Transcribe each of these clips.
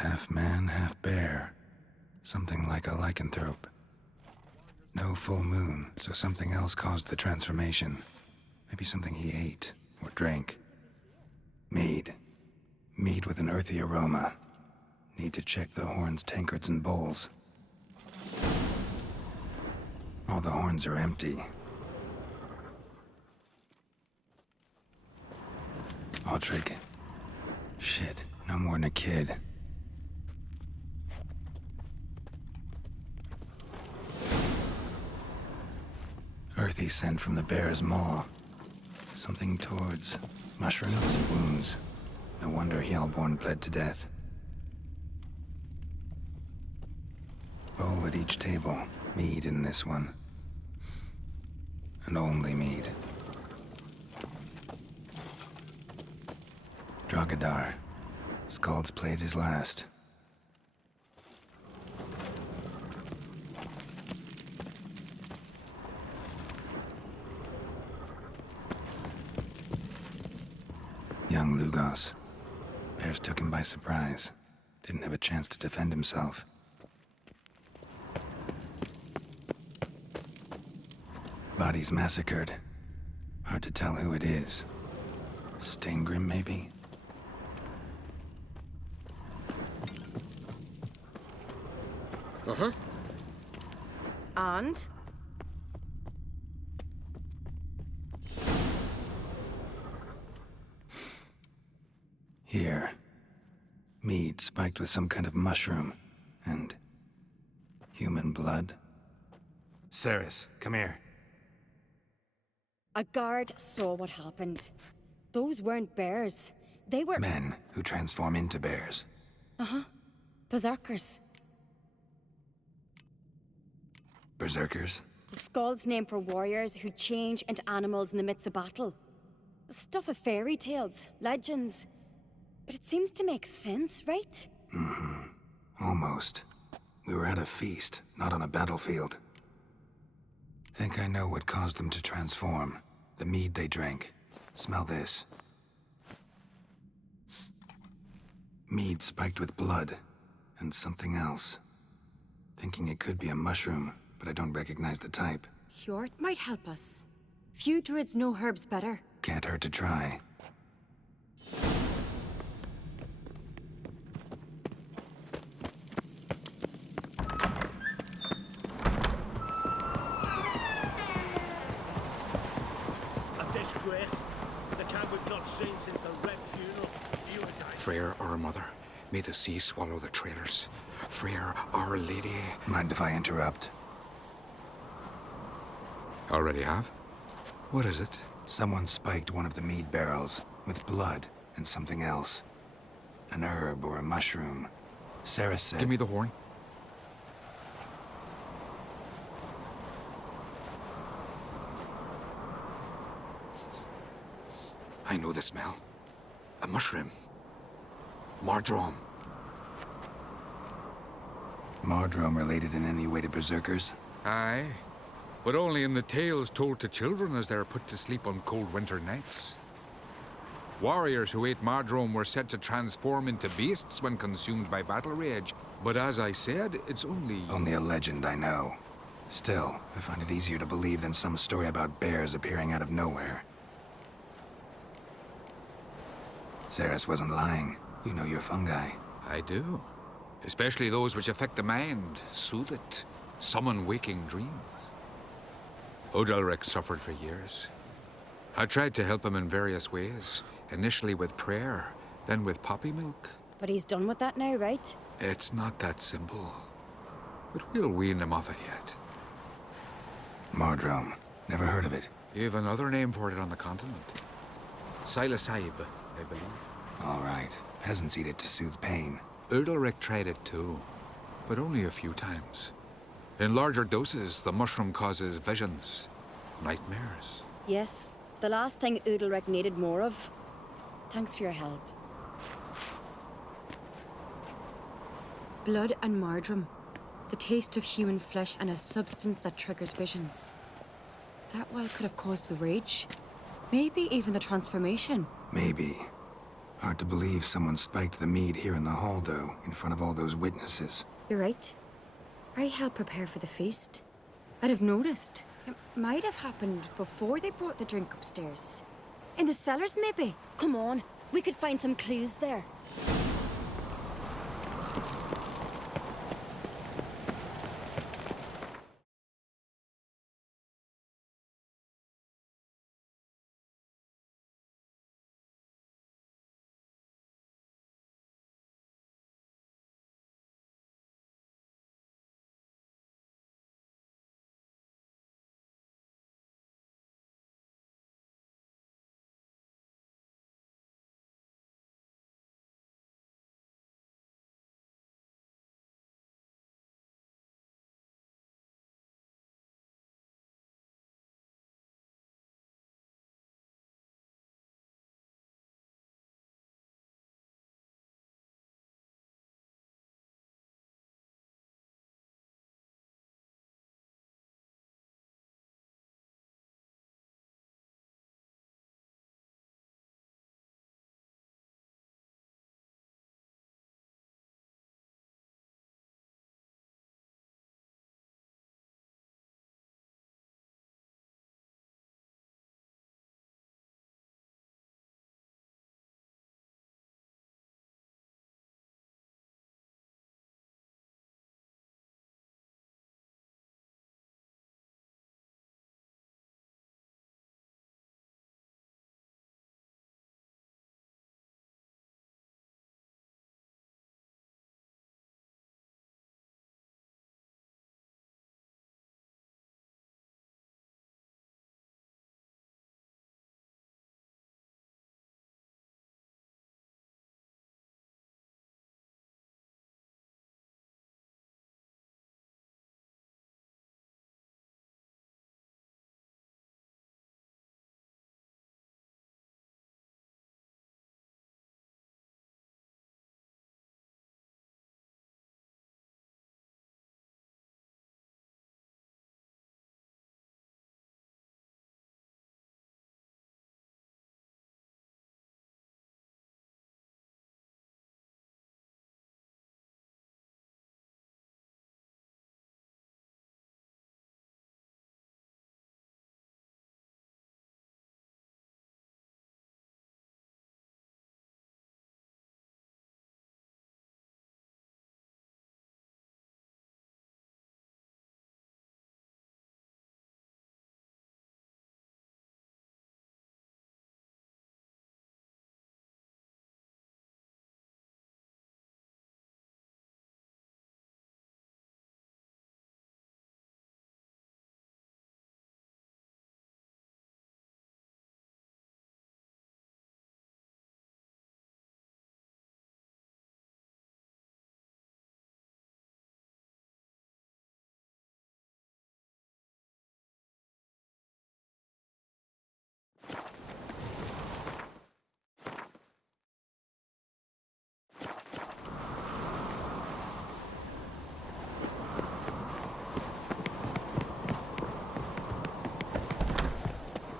Half man, half bear. Something like a lycanthrope. No full moon, so something else caused the transformation. Maybe something he ate or drank. Mead. Mead with an earthy aroma. Need to check the horns, tankards, and bowls. All the horns are empty. Aldrich. Shit, no more than a kid. Earthy scent from the bear's maw. Something towards mushrooms and wounds. No wonder Hjalborn bled to death. Bowl at each table. Mead in this one. And only mead. Dragadar. Skald's played his last. Young Lugos. Bears took him by surprise. Didn't have a chance to defend himself. Bodies massacred. Hard to tell who it is. Steingrim, maybe? Uh-huh. And? Here. Mead spiked with some kind of mushroom. And... human blood. Ceres, come here. A guard saw what happened. Those weren't bears. They were... Men who transform into bears. Uh-huh. Berserkers. Berserkers? The Skald's name for warriors who change into animals in the midst of battle. Stuff of fairy tales, legends. But it seems to make sense, right? Mm-hmm. Almost. We were at a feast, not on a battlefield. Think I know what caused them to transform. The mead they drank. Smell this. Mead spiked with blood. And something else. Thinking it could be a mushroom, but I don't recognize the type. Hjort might help us. Few druids know herbs better. Can't hurt to try. Disgrace. The camp we've not seen since the Red Funeral. You and I. Freyr, our mother, may the sea swallow the traitors. Freyr, our lady. Mind if I interrupt? Already have? What is it? Someone spiked one of the mead barrels with blood and something else. An herb or a mushroom. Ceres said... Give me the horn. I know the smell. A mushroom. Mardrome. Mardrome related in any way to berserkers? Aye. But only in the tales told to children as they're put to sleep on cold winter nights. Warriors who ate Mardrome were said to transform into beasts when consumed by battle rage. But as I said, it's only... Only a legend, I know. Still, I find it easier to believe than some story about bears appearing out of nowhere. Ceres wasn't lying. You know your fungi. I do. Especially those which affect the mind, soothe it, summon waking dreams. Odalric suffered for years. I tried to help him in various ways, initially with prayer, then with poppy milk. But he's done with that now, right? It's not that simple. But we'll wean him off it yet. Mardrome. Never heard of it. You have another name for it on the continent. Silasaib, I believe. All right. Peasants eat it to soothe pain. Udalric tried it too, but only a few times. In larger doses, the mushroom causes visions, nightmares. Yes. The last thing Udalric needed more of. Thanks for your help. Blood and Mardrome. The taste of human flesh and a substance that triggers visions. That well could have caused the rage. Maybe even the transformation. Maybe. Hard to believe someone spiked the mead here in the hall, though, in front of all those witnesses. You're right. I helped prepare for the feast. I'd have noticed. It might have happened before they brought the drink upstairs. In the cellars, maybe? Come on, we could find some clues there.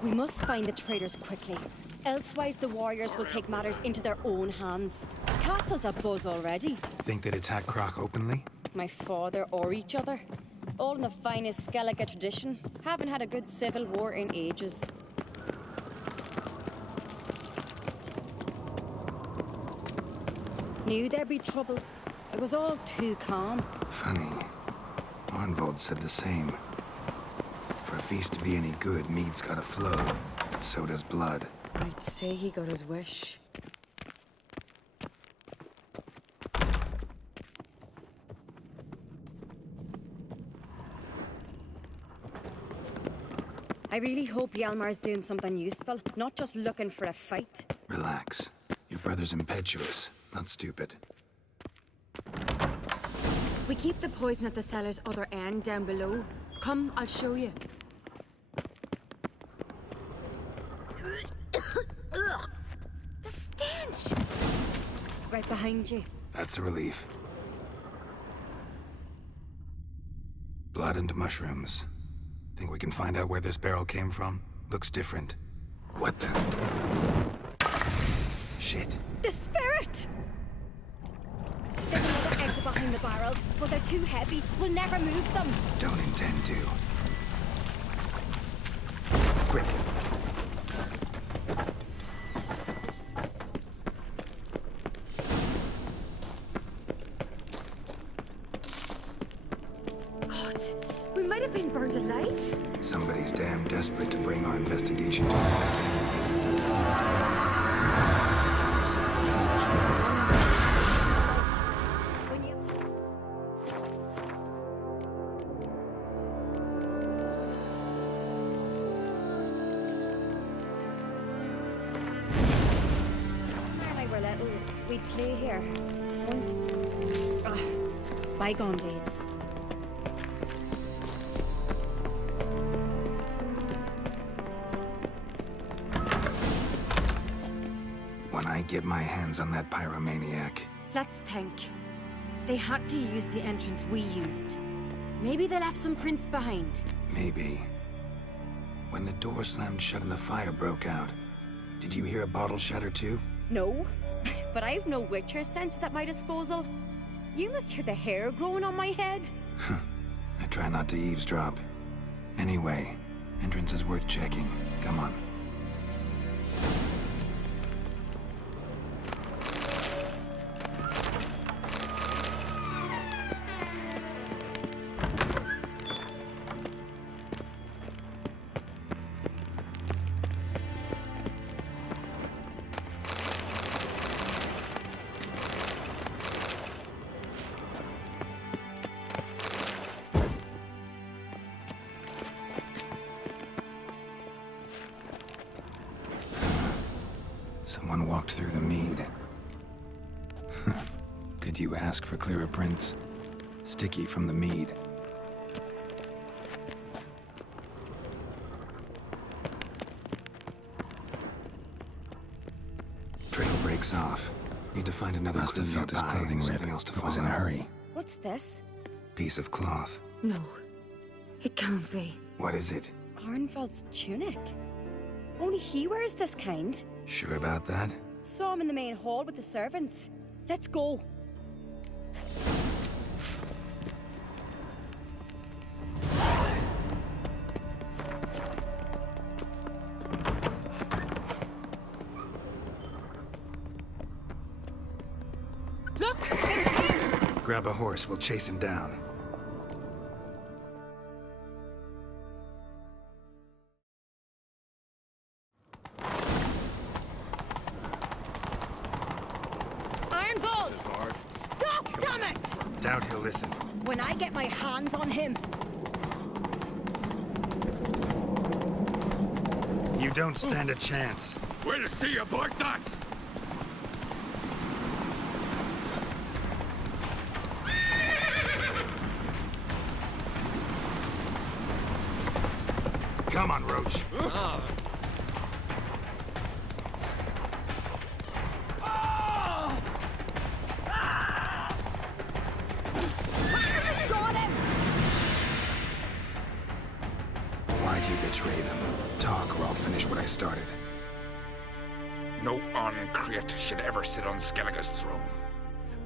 We must find the traitors quickly. Elsewise, the warriors will take matters into their own hands. The castle's abuzz already. Think they'd attack Croc openly? My father or each other. All in the finest Skellige tradition. Haven't had a good civil war in ages. Knew there'd be trouble. It was all too calm. Funny. Arnvold said the same. For a feast to be any good, mead's gotta flow, but so does blood. I'd say he got his wish. I really hope Hjalmar's doing something useful, not just looking for a fight. Relax. Your brother's impetuous, not stupid. We keep the poison at the cellar's other end down below. Come, I'll show you. The stench! Right behind you. That's a relief. Blood and mushrooms. Think we can find out where this barrel came from? Looks different. What the? Shit. The spirit! There's another exit behind the barrels, but they're too heavy. We'll never move them. Don't intend to. Quick. God, we might have been burned alive. Somebody's damn desperate to bring our investigation to an end. It's a simple message. When you... When I were little, we'd play here. Once... bygone days. When I get my hands on that pyromaniac, Let's think. They had to use the entrance we used. Maybe they left some prints behind. maybe. When the door slammed shut and the fire broke out, did you hear a bottle shatter too? No, but I've no Witcher senses at my disposal. You must hear the hair growing on my head. I try not to eavesdrop. Anyway, entrance is worth checking. Come on. Someone walked through the mead. Could you ask for clearer prints? Sticky from the mead. Trail breaks off. Need to find another Must clue have felt his nearby. clothing rip. Something else to It was in a follow. hurry. What's this? Piece of cloth. No, it can't be. What is it? Arnvald's tunic. Only he wears this kind. Sure about that? Saw him in the main hall with the servants. Let's go. Look! It's him! Grab a horse, we'll chase him down. Arnvald! Stop, damn it! Doubt he'll listen. When I get my hands on him, You don't stand a chance. We'll see about that! Come on, Roach. got him! Why'd you betray them? Talk or I'll finish what I started. No Uncreate should ever sit on Skellige's throne.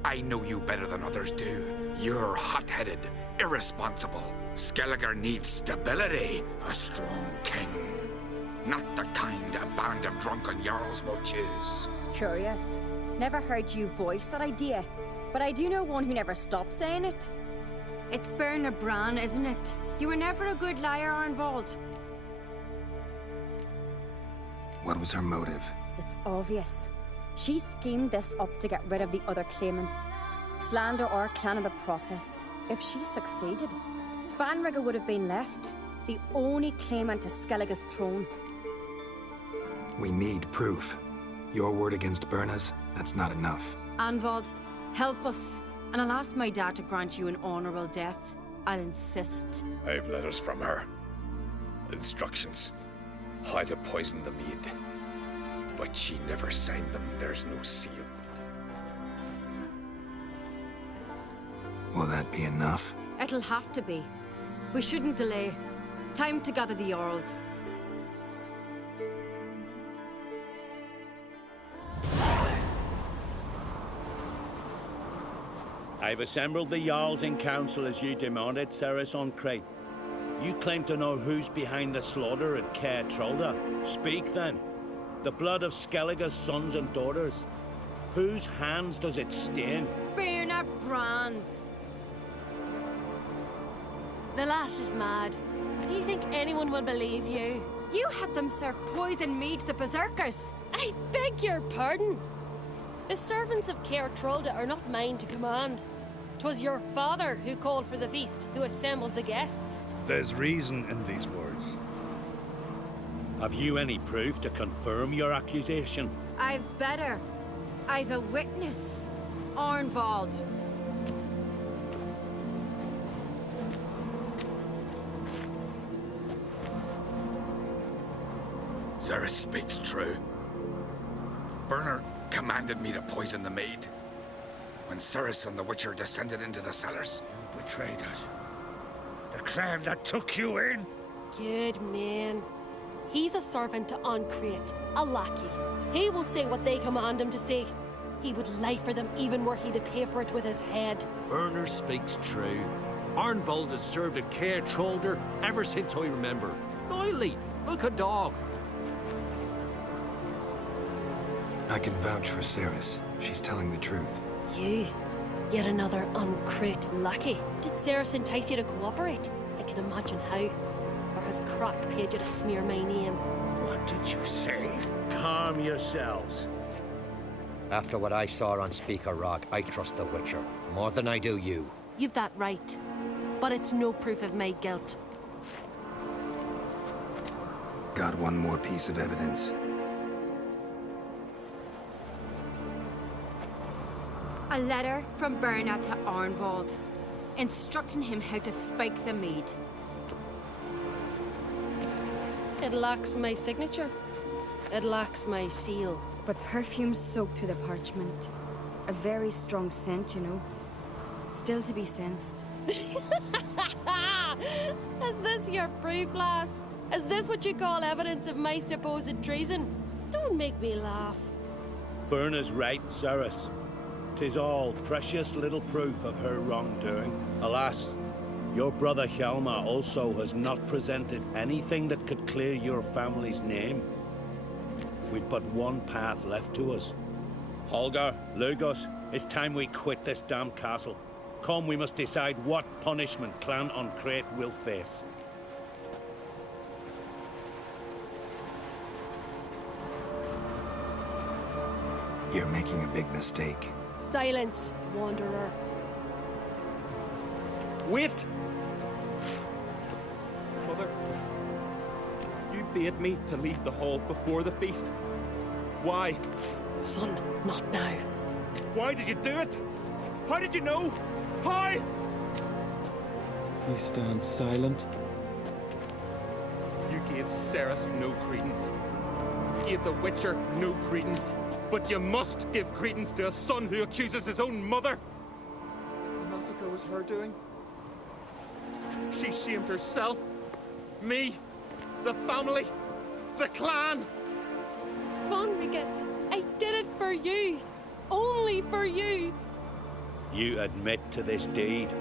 I know you better than others do. You're hot-headed, irresponsible. Skellige needs stability, a strong king. Not the kind a band of drunken jarls will choose. Curious. Never heard you voice that idea, but I do know one who never stops saying it. It's Berna Bran, isn't it? You were never a good liar, Arnvald. What was her motive? It's obvious. She schemed this up to get rid of the other claimants. Slander our clan in the process. If she succeeded, Svanrige would have been left, the only claimant to Skellige's throne. We need proof. Your word against Berna's, that's not enough. Arnvald, help us, and I'll ask my dad to grant you an honorable death. I'll insist. I've letters from her. Instructions. How to poison the mead. But she never signed them. There's no seal. Will that be enough? It'll have to be. We shouldn't delay. Time to gather the Jarls. I've assembled the Jarls in council as you demanded, Cerys on Crate. You claim to know who's behind the slaughter at Caer Trolda. Speak then. The blood of Skellige's sons and daughters. Whose hands does it stain? Bernard Brand's. The lass is mad. Do you think anyone will believe you? You had them serve poison mead to the berserkers. I beg your pardon. The servants of Caer Trolda are not mine to command. 'Twas your father who called for the feast, who assembled the guests. There's reason in these words. Have you any proof to confirm your accusation? I've better. I've a witness. Arnvald. Cerys speaks true. Bernard commanded me to poison the maid. When Cerys and the Witcher descended into the cellars. You betrayed us. The clan that took you in. Good man. He's a servant to Ancrate, a lackey. He will say what they command him to say. He would lie for them even were he to pay for it with his head. Bernard speaks true. Arnvald has served at Caer Trolder ever since I remember. Oily, like a dog. I can vouch for Cerys. She's telling the truth. You, yet another Ancrate lackey. Did Cerys entice you to cooperate? I can imagine how. Or has Crack paid you to smear my name? What did you say? Calm yourselves. After what I saw on Speaker Rock, I trust the Witcher more than I do you. You've that right. But it's no proof of my guilt. Got one more piece of evidence. A letter from Bernard to Arnvald, instructing him how to spike the mead. It lacks my signature. It lacks my seal. But perfume soaked through the parchment. A very strong scent, you know. Still to be sensed. Is this your proof, lass? Is this what you call evidence of my supposed treason? Don't make me laugh. Bernard's right, Cerys. 'Tis all precious little proof of her wrongdoing. Alas, your brother Hjalmar also has not presented anything that could clear your family's name. We've but one path left to us. Holger, Lugos, it's time we quit this damn castle. Come, we must decide what punishment Clan Ancrate will face. You're making a big mistake. Silence, wanderer. Wait! Mother, you bade me to leave the hall before the feast. Why? Son, not now. Why did you do it? How did you know? How? You stand silent. You gave Cerys no credence. You gave the Witcher no credence. But you must give credence to a son who accuses his own mother. The massacre was her doing. She shamed herself, me, the family, the clan. Svanrige, I did it for you. Only for you. You admit to this deed.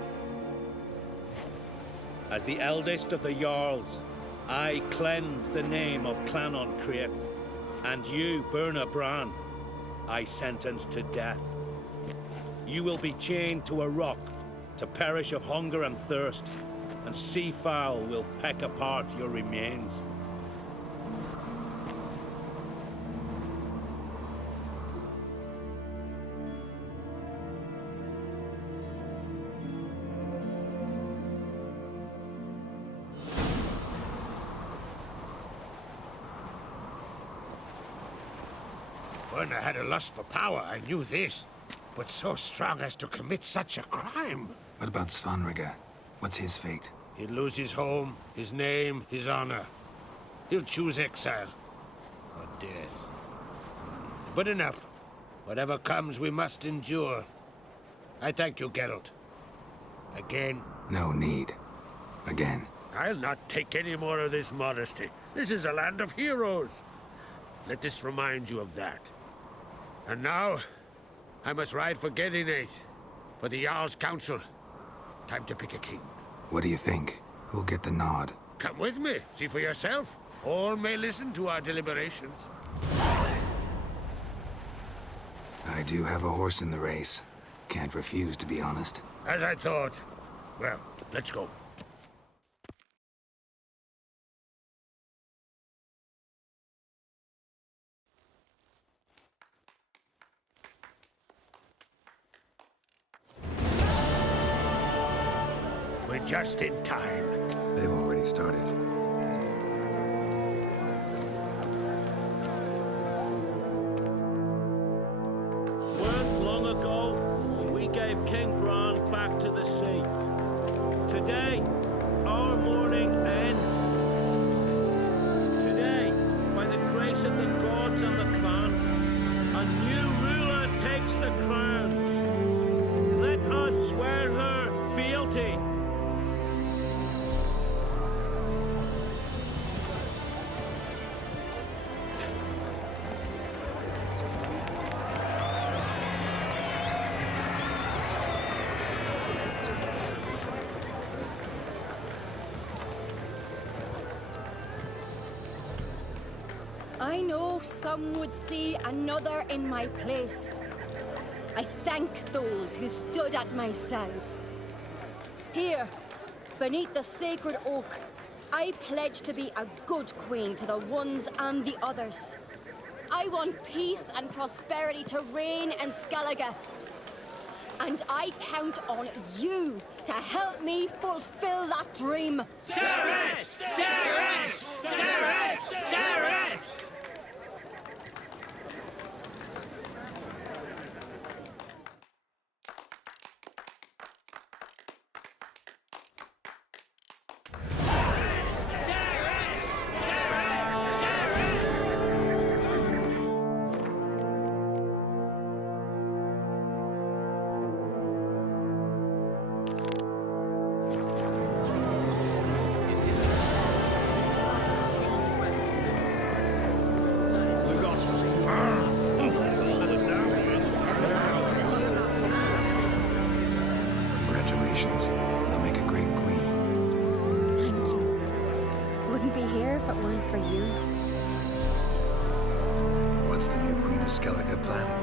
As the eldest of the Jarls, I cleanse the name of Clan Ancrate, and you, Bernard Bran, I sentence to death. You will be chained to a rock to perish of hunger and thirst, and seafowl will peck apart your remains. Bernard had a lust for power, I knew this. But so strong as to commit such a crime. What about Svanrige? What's his fate? He'd lose his home, his name, his honor. He'll choose exile. Or death. But enough. Whatever comes, we must endure. I thank you, Geralt. Again. No need. Again. I'll not take any more of this modesty. This is a land of heroes. Let this remind you of that. And now, I must ride for Gedinate, for the Jarl's council. Time to pick a king. What do you think? Who'll get the nod? Come with me, see for yourself. All may listen to our deliberations. I do have a horse in the race. Can't refuse, to be honest. As I thought. Well, let's go. We're just in time. They've already started. Weren't long ago, we gave King Bran back to the sea. Today, our mourning ends. Today, by the grace of the gods and the clans, a new ruler takes the crown. Let us swear her fealty. I know some would see another in my place. I thank those who stood at my side. Here, beneath the sacred oak, I pledge to be a good queen to the ones and the others. I want peace and prosperity to reign in Skellige. And I count on you to help me fulfill that dream. Cerys! Cerys! Cerys! Cerys! Congratulations. You'll make a great queen. Thank you. Wouldn't be here if it weren't for you. What's the new Queen of Skellige planning?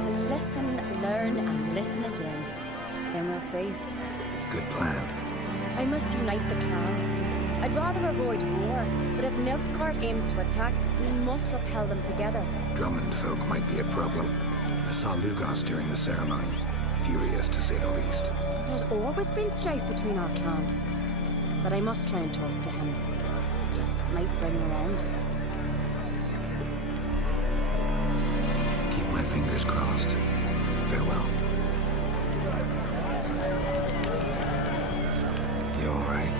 To listen, learn, and listen again. Then we'll see. Good plan. I must unite the clans. I'd rather avoid war, but if Nilfgaard aims to attack, we must repel them together. Drummond folk might be a problem. I saw Lugos during the ceremony. Furious, to say the least. There's always been strife between our clans. But I must try and talk to him. Just might bring around. Keep my fingers crossed. Farewell. You alright?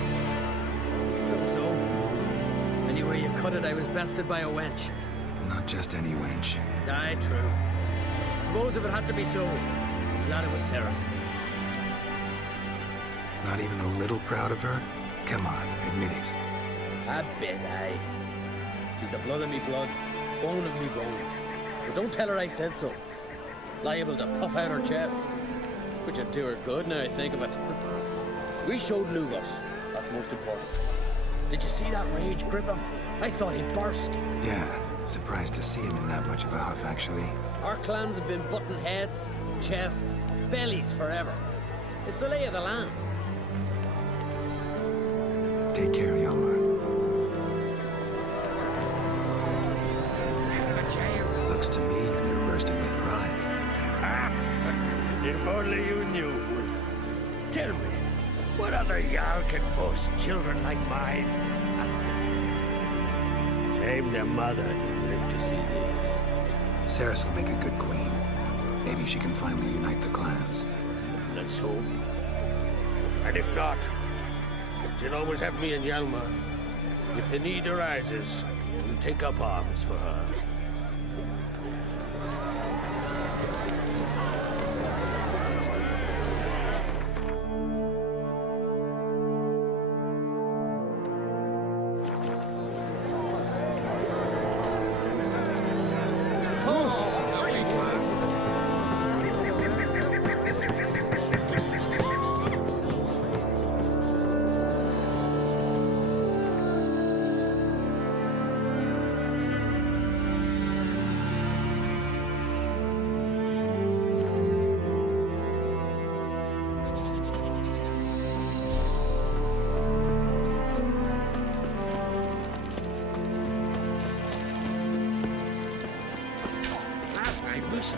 So. Anyway you cut it, I was bested by a wench. Not just any wench. Aye, true. Suppose if it had to be so, I'm glad it was Cerys. Not even a little proud of her? Come on, admit it. A bit, aye. She's the blood of me blood, bone of me bone. But don't tell her I said so. Liable to puff out her chest. Which would do her good now I think of it. We showed Lugos. That's most important. Did you see that rage grip him? I thought he'd burst. Yeah, surprised to see him in that much of a huff, actually. Our clans have been butting heads, chests, bellies forever. It's the lay of the land. Take care, Yalmar. Looks to me and you're bursting with pride. If only you knew, Wolf. Tell me, what other Jarl can boast children like mine? Shame their mother didn't live to see these. Cerys will make a good queen. Maybe she can finally unite the clans. Let's hope. And if not, she'll always have me and Hjalmar. If the need arises, we'll take up arms for her.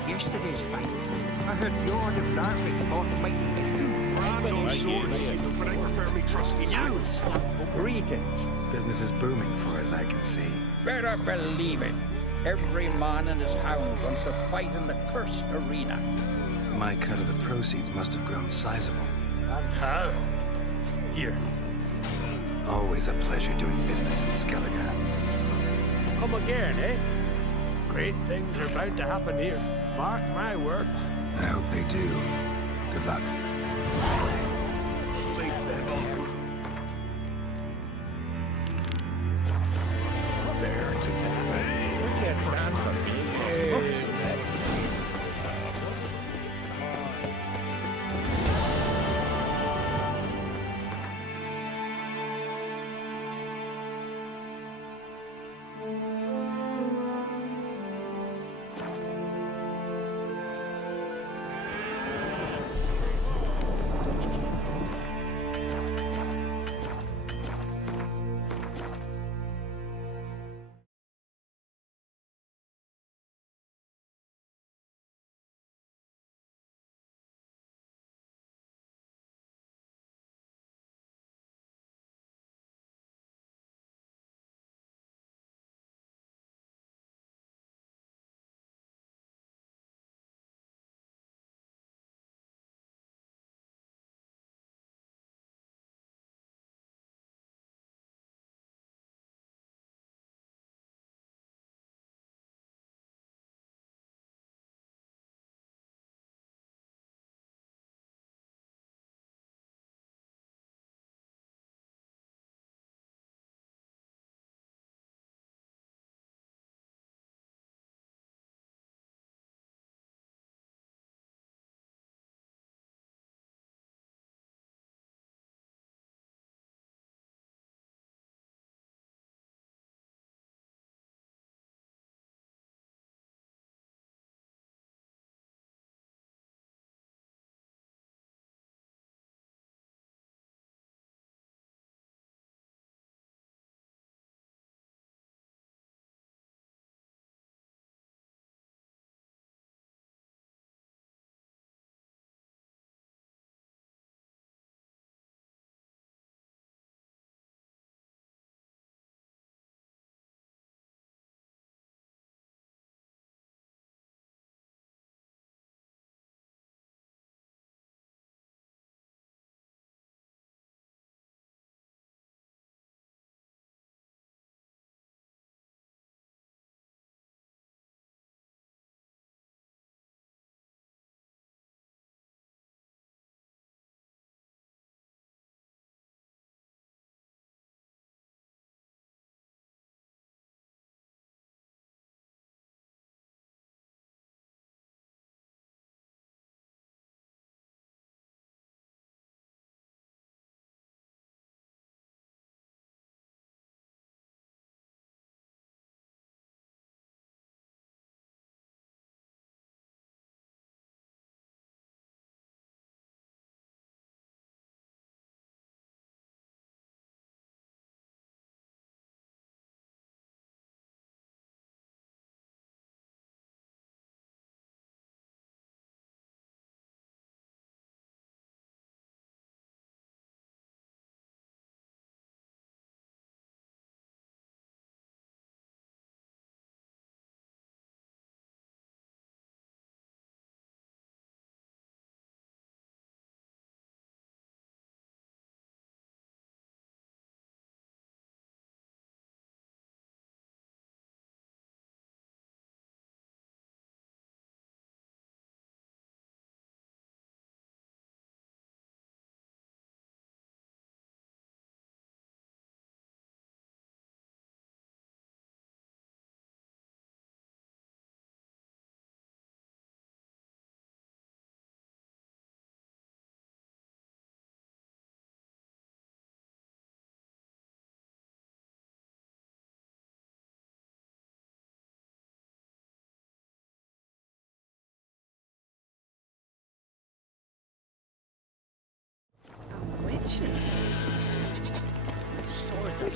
yesterday's fight. I heard Lord and Larvik fought mighty But I prefer me trusty youths. Greetings. Business is booming far as I can see. Better believe it. Every man and his hound wants to fight in the cursed arena. My cut of the proceeds must have grown sizable. And how? Here. Always a pleasure doing business in Skellige. Come again, eh? Great things are about to happen here. Mark my words. I hope they do. Good luck. There to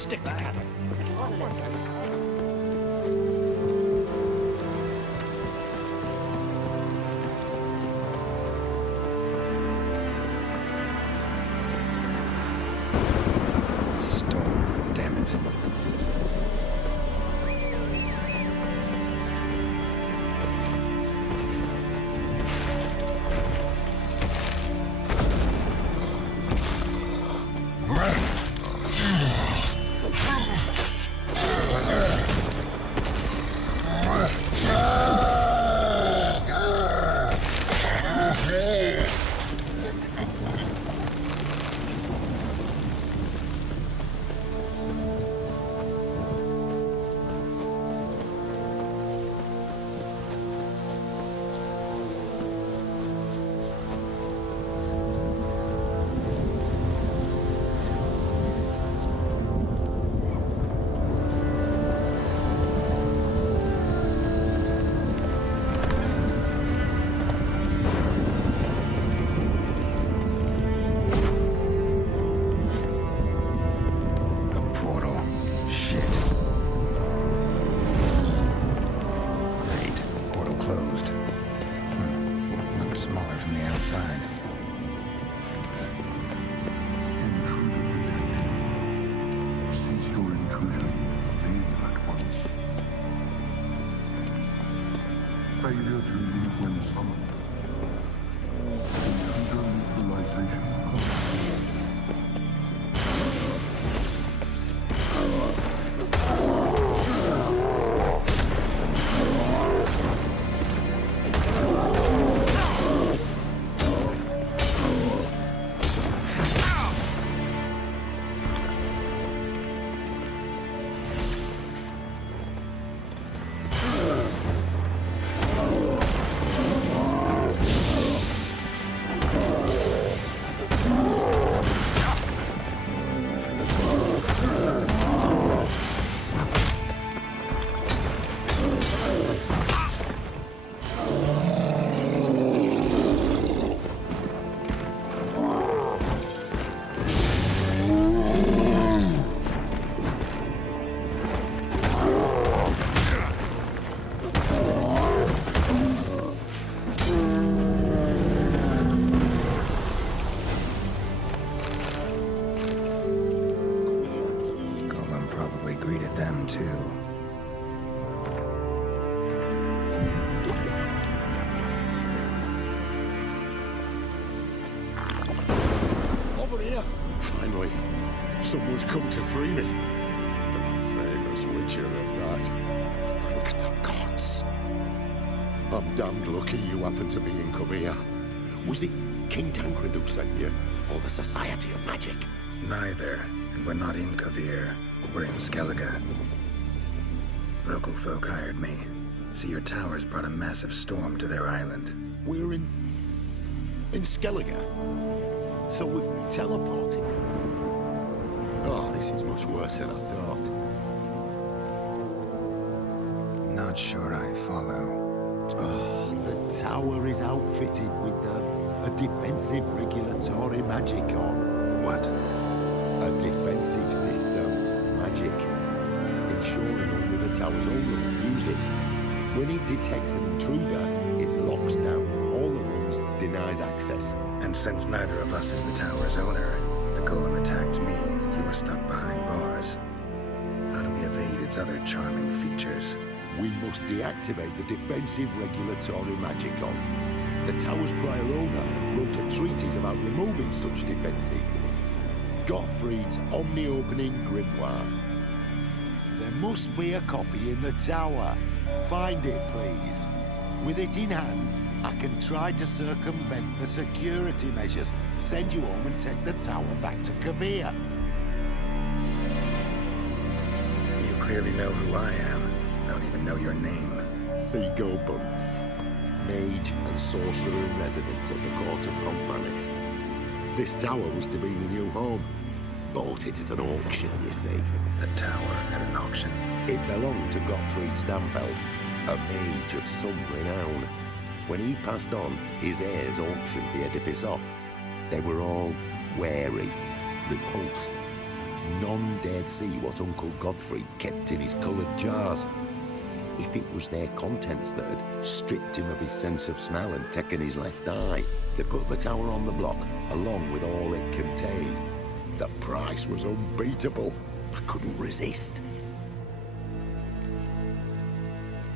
Stick together. summoned. Trigger neutralization complete. Greeted them too. Over here! Finally, someone's come to free me. The famous Witcher at that. Thank the gods. I'm damned lucky you happened to be in Kovir. Was it King Tancred who sent you, or the Society of Magic? Neither, and we're not in Kovir. We're in Skellige. Local folk hired me. See, your towers brought a massive storm to their island. We're in Skellige? So we've teleported? Oh, this is much worse than I thought. Not sure I follow. Oh, the tower is outfitted with a defensive regulatory magic on. What? A defensive system. Magic. Ensuring only the tower's owner will use it. When it detects an intruder, it locks down all the rooms, denies access. And since neither of us is the tower's owner, the golem attacked me and you were stuck behind bars. How do we evade its other charming features? We must deactivate the defensive regulatory magicon. The tower's prior owner wrote a treatise about removing such defenses. Gottfried's omni-opening grimoire. There must be a copy in the tower. Find it, please. With it in hand, I can try to circumvent the security measures, send you home and take the tower back to Kovir. You clearly know who I am. I don't even know your name. Seagull Bunce. Mage and sorcerer in residence at the court of Pompanis. This tower was to be the new home. Bought it at an auction, you see. A tower at an auction? It belonged to Gottfried Stamfeld, a mage of some renown. When he passed on, his heirs auctioned the edifice off. They were all wary, repulsed. None dared see what Uncle Godfrey kept in his coloured jars. If it was their contents that had stripped him of his sense of smell and taken his left eye, they put the tower on the block, along with all it contained. The price was unbeatable. I couldn't resist.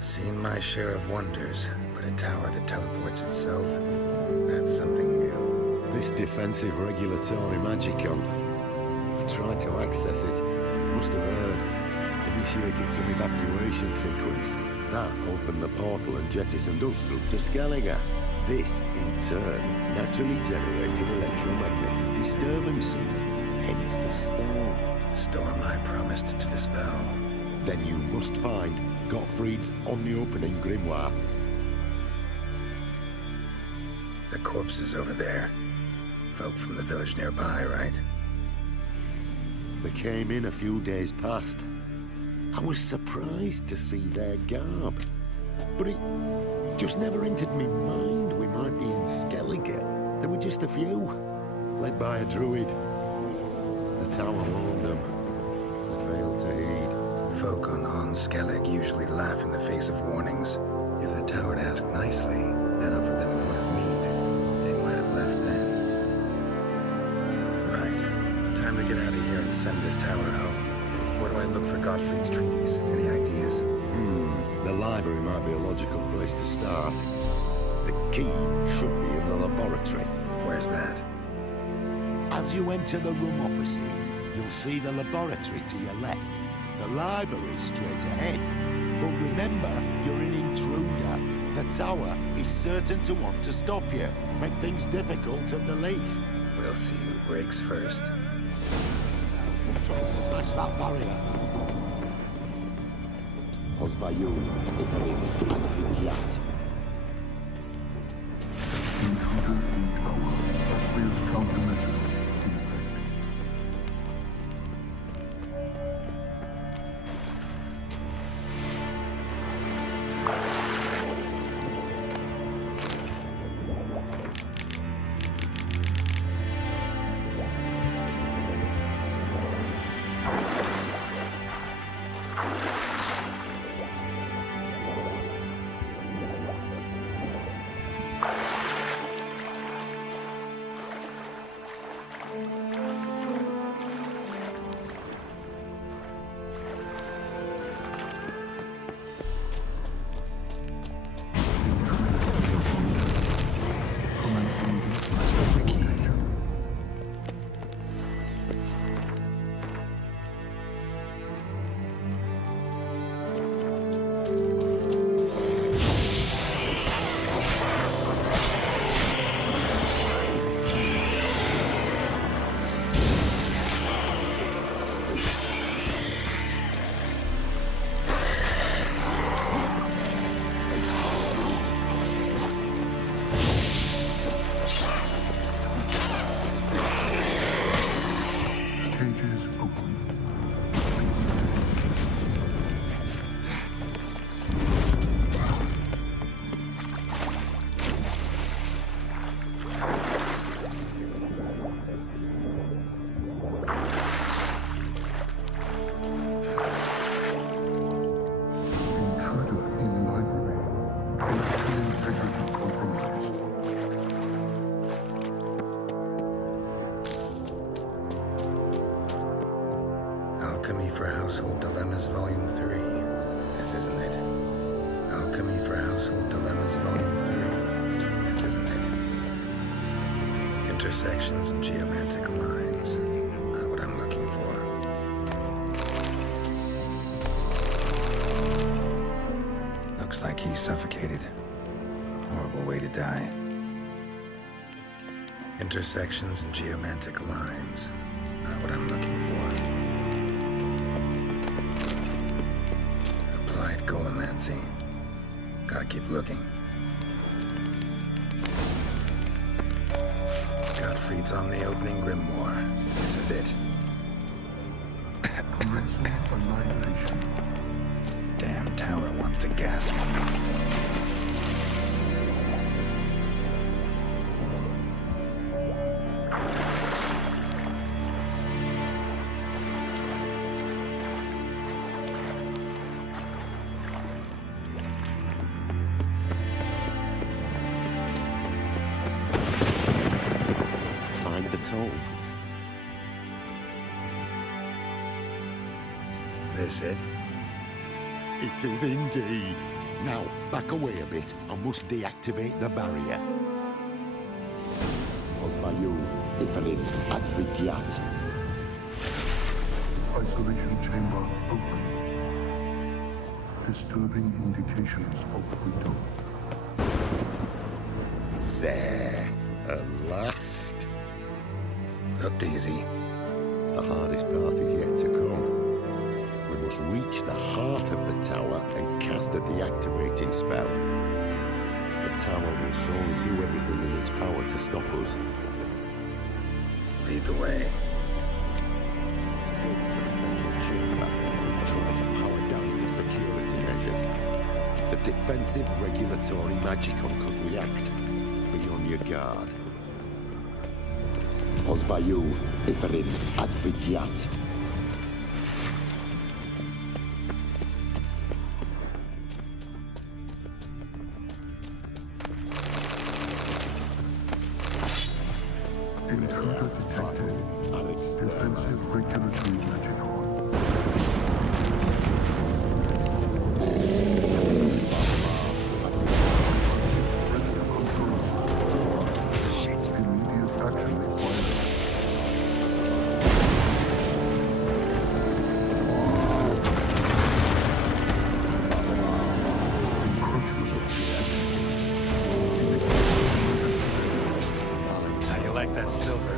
Seen my share of wonders, but a tower that teleports itself, that's something new. This defensive regulatory magicon. I tried to access it. Must have heard. Initiated some evacuation sequence. That opened the portal and jettisoned us through to Skellige. This, in turn, naturally generated electromagnetic disturbances. Hence the storm. Storm I promised to dispel. Then you must find Gottfried's omni-opening grimoire. The corpse is over there. Folk from the village nearby, right? They came in a few days past. I was surprised to see their garb. But it just never entered me mind we might be in Skellige. There were just a few, led by a druid. The tower warned them. They failed to heed. Folk on Skellig usually laugh in the face of warnings. If the tower had asked nicely, and offered them a horn of mead, they might have left then. Right. Time to get out of here and send this tower home. Where do I look for Gottfried's treaties? Any ideas? The library might be a logical place to start. The key should be in the laboratory. Where's that? As you enter the room opposite, you'll see the laboratory to your left. The library straight ahead. But remember, you're an intruder. The tower is certain to want to stop you. Make things difficult at the least. We'll see who breaks first. Try to smash that barrier. Osvayun, Icarus, and Vigyat. Intruder in tower. Please countermeasures in effect. Cages open. Intruder in library. Collection integrity compromised. Alchemy for Household Dilemmas, Volume 3. This isn't it. Alchemy for Household Dilemmas, Volume 3. This isn't it. Intersections and geomantic lines. Not what I'm looking for. Looks like he's suffocated. Horrible way to die. Intersections and geomantic lines. Not what I'm looking for. Applied Golemancy. Gotta keep looking. Gottfried's on the opening grimoire. This is it. Commencing annihilation. Damn tower wants to gas me. Find the tome. This it? It is indeed. Now, back away a bit. I must deactivate the barrier. Osvayun, Icarus, and Vigyat. Isolation chamber open. Disturbing indications of freedom. There, at last. Looked easy. The hardest part is yet to come. We must reach the heart of the tower and cast a deactivating spell. The tower will surely do everything in its power to stop us. Lead the way. Let's go to the central chamber and try to power down the security measures. The defensive regulatory magicon could react. Be on your guard. Osvayun, Icarus, and Vigyat. Intruder detected. Defensive regulatory magicon. Threat to Information required. How you like that silver?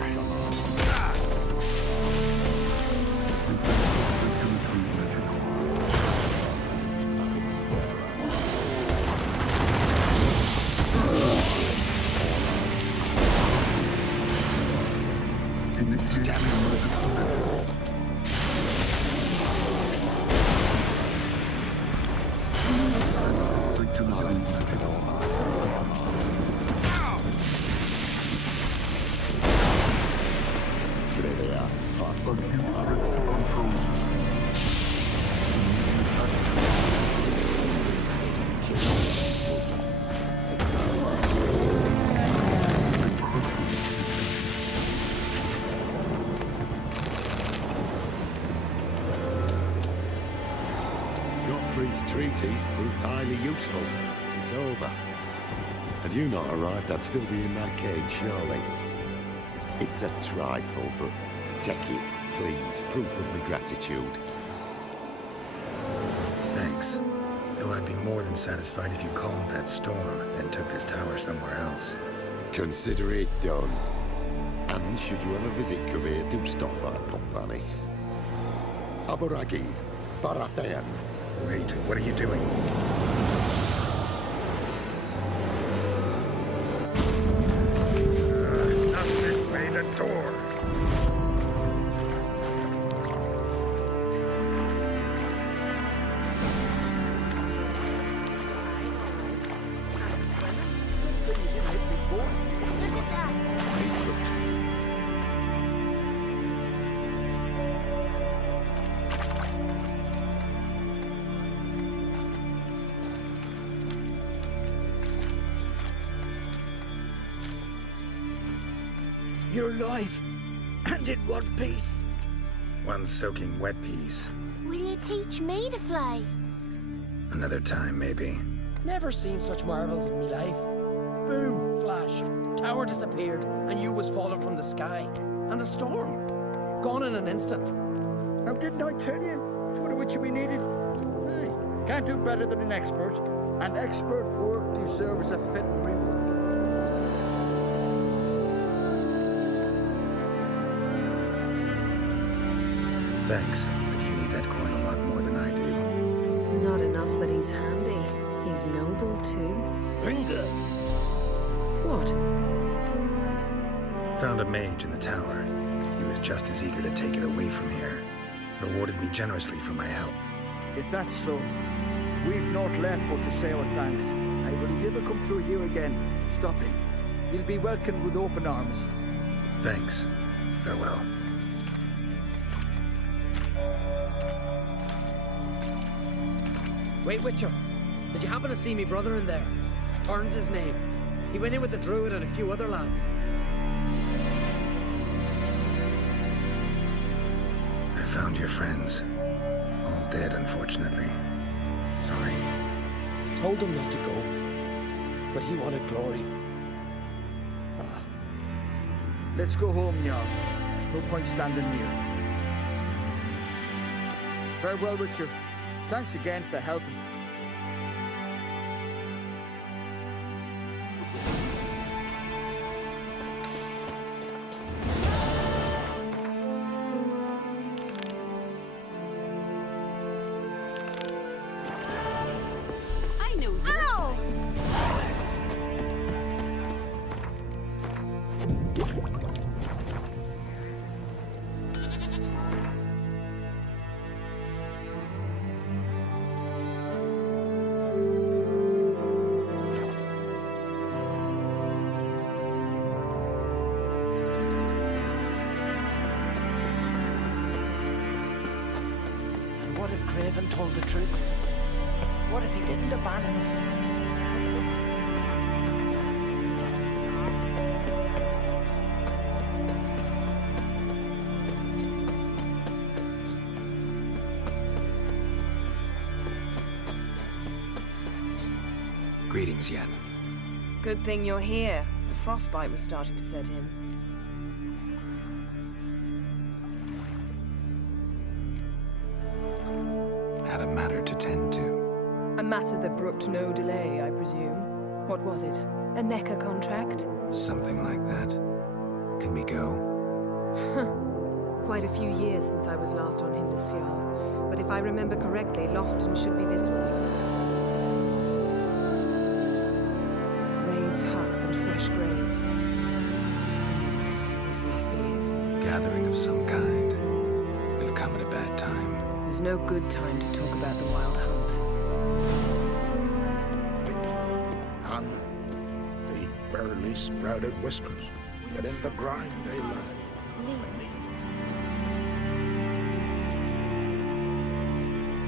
Gottfried's treatise proved highly useful. It's over. Had you not arrived, I'd still be in that cage, surely. It's a trifle, but take it, please. Proof of my gratitude. Thanks. Though I'd be more than satisfied if you calmed that storm, then took this tower somewhere else. Consider it done. And should you ever visit Kovir, do stop by Pompanis. Aboragi, Barathan. Wait, what are you doing? Not this way, the door! You're alive, and in one piece. One soaking wet piece. Will you teach me to fly? Another time, maybe. Never seen such marvels in me life. Boom, flash, tower disappeared, and you was falling from the sky. And the storm, gone in an instant. Now, didn't I tell you? It's what a witcher we needed. Hey, can't do better than an expert. And expert work deserves a fitting reward. Thanks, but you need that coin a lot more than I do. Not enough that he's handy. He's noble, too. Ringa! What? Found a mage in the tower. He was just as eager to take it away from here. Rewarded me generously for my help. If that's so, we've naught left but to say our thanks. Aye, well, if you ever come through here again, stop in. You'll be welcomed with open arms. Thanks. Farewell. Wait, Witcher. Did you happen to see me brother in there? Turn's his name. He went in with the druid and a few other lads. I found your friends. All dead, unfortunately. Sorry. Told him not to go, but he wanted glory. Let's go home, Jarl. No point standing here. Farewell, Richard. Thanks again for helping. I know you. Ow! What if Craven told the truth? What if he didn't abandon us? Greetings, Yen. Good thing you're here. The frostbite was starting to set in. had a matter to tend to. A matter that brooked no delay, I presume. What was it? A NECA contract? Something like that. Can we go? Quite a few years since I was last on Hindisfjall, but if I remember correctly, Lofton should be this way. Raised huts and fresh graves. This must be it. Gathering of some kind. We've come at a bad time. There's no good time to talk about the Wild Hunt. None. They barely sprouted whiskers, yet in the grind they lie.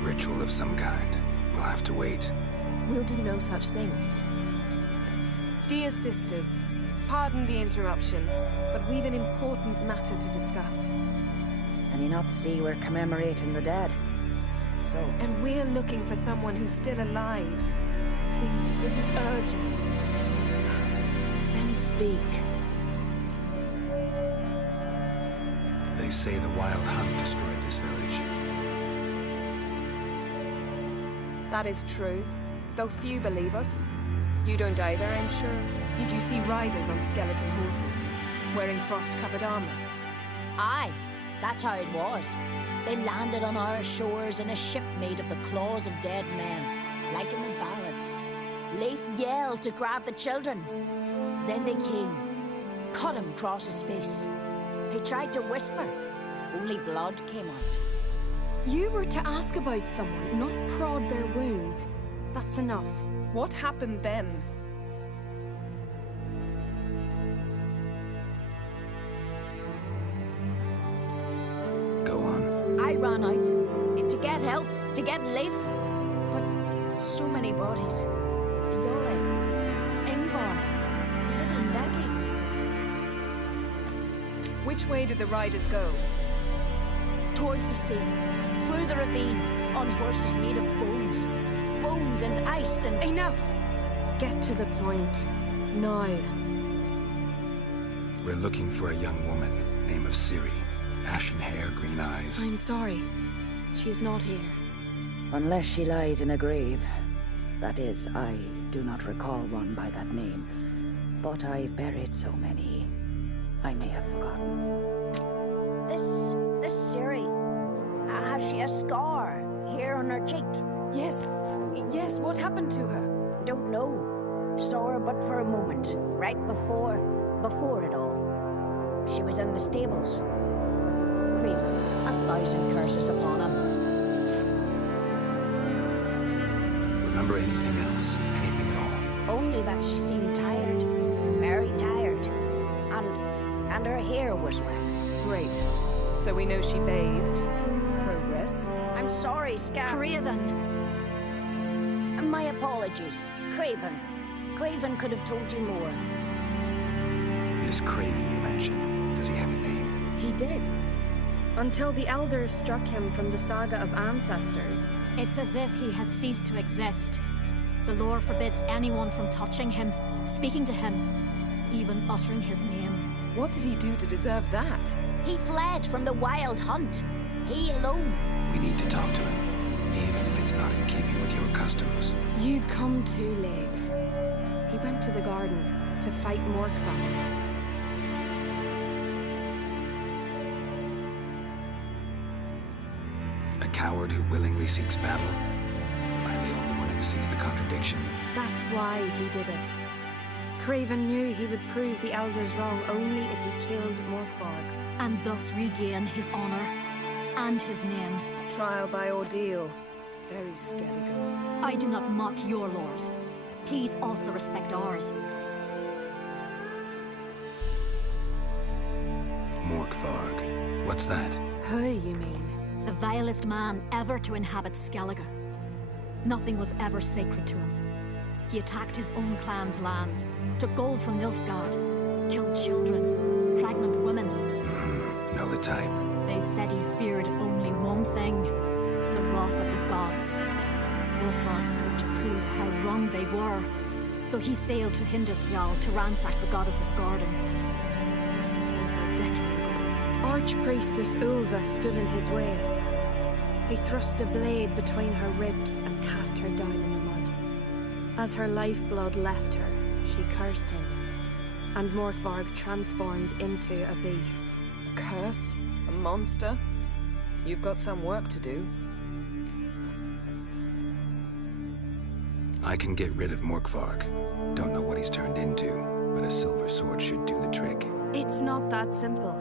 Ritual of some kind. We'll have to wait. We'll do no such thing. Dear sisters, pardon the interruption, but we've an important matter to discuss. Can you not see we're commemorating the dead? So? And we're looking for someone who's still alive. Please, this is urgent. Then speak. They say the Wild Hunt destroyed this village. That is true, though few believe us. You don't either, I'm sure. Did you see riders on skeleton horses, wearing frost-covered armor? Aye, that's how it was. They landed on our shores in a ship made of the claws of dead men, like in the ballads. Leif yelled to grab the children. Then they came, cut him across his face. He tried to whisper, only blood came out. You were to ask about someone, not prod their wounds. That's enough. What happened then? Go on. I ran out to get help, to get Leif. But so many bodies. Yore, Ingvar, little Nagi. Which way did the riders go? Towards the sea, through the ravine, on horses made of bones. Bones and ice and... Enough! Get to the point. Now. We're looking for a young woman, name of Ciri. Ashen hair, green eyes. I'm sorry. She is not here. Unless she lies in a grave. That is, I do not recall one by that name. But I've buried so many, I may have forgotten. This Ciri, has she a scar here on her cheek? Yes. Yes, what happened to her? Don't know. Saw her but for a moment, right before it all. She was in the stables with Craven. 1,000 curses upon him. Remember anything else? Anything at all? Only that she seemed tired. Very tired. And her hair was wet. Great. So we know she bathed. Progress. I'm sorry, Scar. Craven! My apologies. Craven. Craven could have told you more. This Craven you mentioned, does he have a name? He did. Until the elders struck him from the saga of ancestors. It's as if he has ceased to exist. The lore forbids anyone from touching him, speaking to him, even uttering his name. What did he do to deserve that? He fled from the Wild Hunt. He alone. We need to talk to him, even if it's not in keeping with your customs. You've come too late. He went to the garden to fight Morkvar. A coward who willingly seeks battle? Am I the only one who sees the contradiction? That's why he did it. Craven knew he would prove the elders wrong only if he killed Morkvarg. And thus regain his honor and his name. Trial by ordeal. Very Skelligan. I do not mock your laws. Please also respect ours. Morkvarg. What's that? Who, you mean? The vilest man ever to inhabit Skellige. Nothing was ever sacred to him. He attacked his own clan's lands, took gold from Nilfgaard, killed children, pregnant women. Know the type. They said he feared only one thing, the wrath of the gods. Morkvarg sought to prove how wrong they were, so he sailed to Hindisfjall to ransack the goddess's garden. This was over a decade ago. Archpriestess Ulva stood in his way. He thrust a blade between her ribs and cast her down in the mud. As her lifeblood left her, she cursed him, and Morkvarg transformed into a beast. A curse? A monster? You've got some work to do. I can get rid of Morkvarg. Don't know what he's turned into, but a silver sword should do the trick. It's not that simple.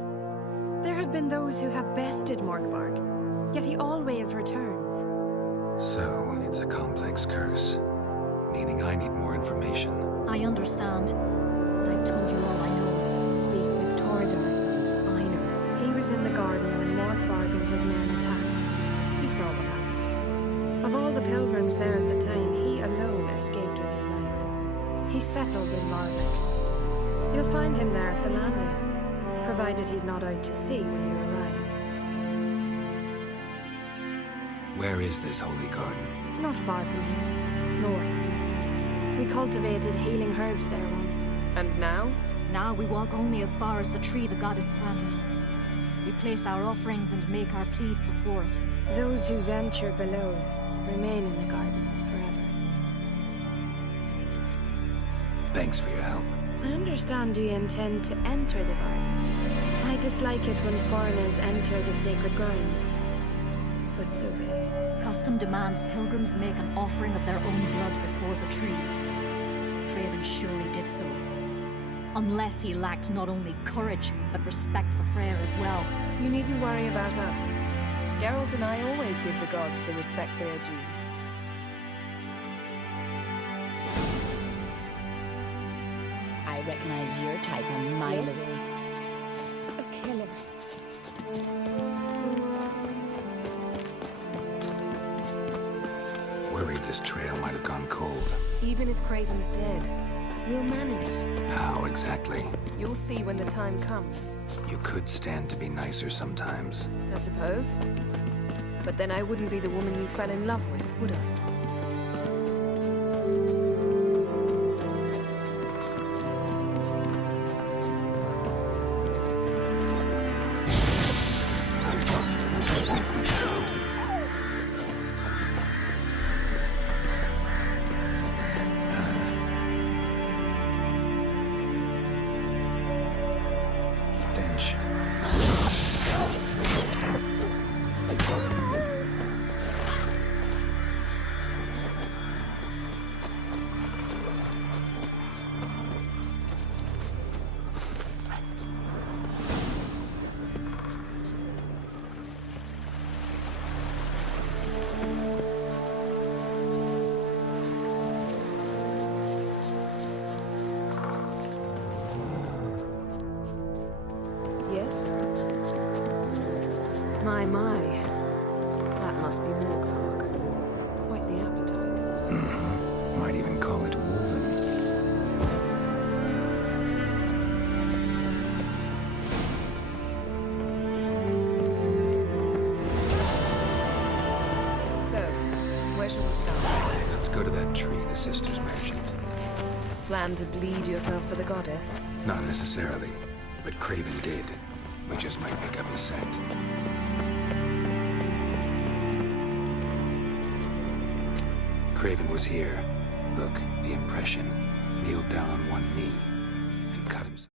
There have been those who have bested Morkvarg, yet he always returns. So, it's a complex curse, meaning I need more information. I understand, but I've told you all I know. Speak with Torador's son, Einar. He was in the garden when Morkvarg and his men attacked. He saw what happened. Of all the pilgrims there at the time, he alone escaped with his life. He settled in Larvik. You'll find him there at the landing, provided he's not out to sea when you arrive. Where is this holy garden? Not far from here. North. We cultivated healing herbs there once. And now? Now we walk only as far as the tree the goddess planted. We place our offerings and make our pleas before it. Those who venture below remain in the garden forever. Thanks for your help. I understand you intend to enter the garden. I dislike it when foreigners enter the sacred grounds. But so be it. Custom demands pilgrims make an offering of their own blood before the tree. Craven surely did so. Unless he lacked not only courage, but respect for Freyr as well. You needn't worry about us. Geralt and I always give the gods the respect they are due. I recognize your type a mile Yes? away. A killer. Worried this trail might have gone cold. Even if Craven's dead, we'll manage. How exactly? You'll see when the time comes. You could stand to be nicer sometimes. I suppose. But then I wouldn't be the woman you fell in love with, would I? Stench. Yes? My. That must be Morkvarg. Quite the appetite. Mm-hmm. Might even call it Wolven. So, where shall we start? Let's go to that tree the sisters mentioned. Plan to bleed yourself for the goddess? Not necessarily, but Craven did. We just might pick up his scent. Craven was here. Look, the impression. Kneeled down on one knee and cut himself.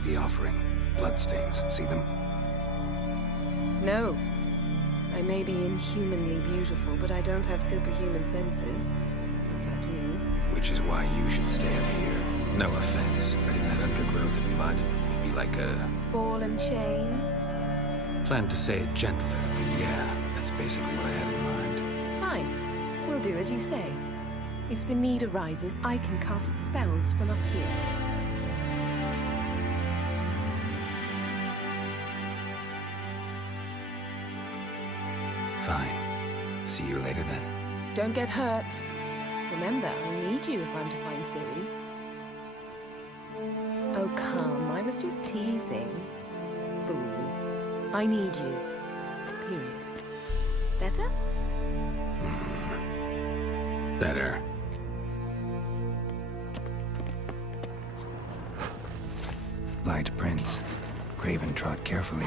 like the offering. Bloodstains. See them? No. I may be inhumanly beautiful, but I don't have superhuman senses. Not like you. Which is why you should stay up here. No offense, but in that undergrowth and mud, you'd be like a... Ball and chain? Planned to say it gentler, but yeah, that's basically what I had in mind. Fine. We'll do as you say. If the need arises, I can cast spells from up here. Fine. See you later then. Don't get hurt. Remember, I need you if I'm to find Ciri. Oh, come. I was just teasing. Fool. I need you. Period. Better? Better. Light prints. Craven trod carefully.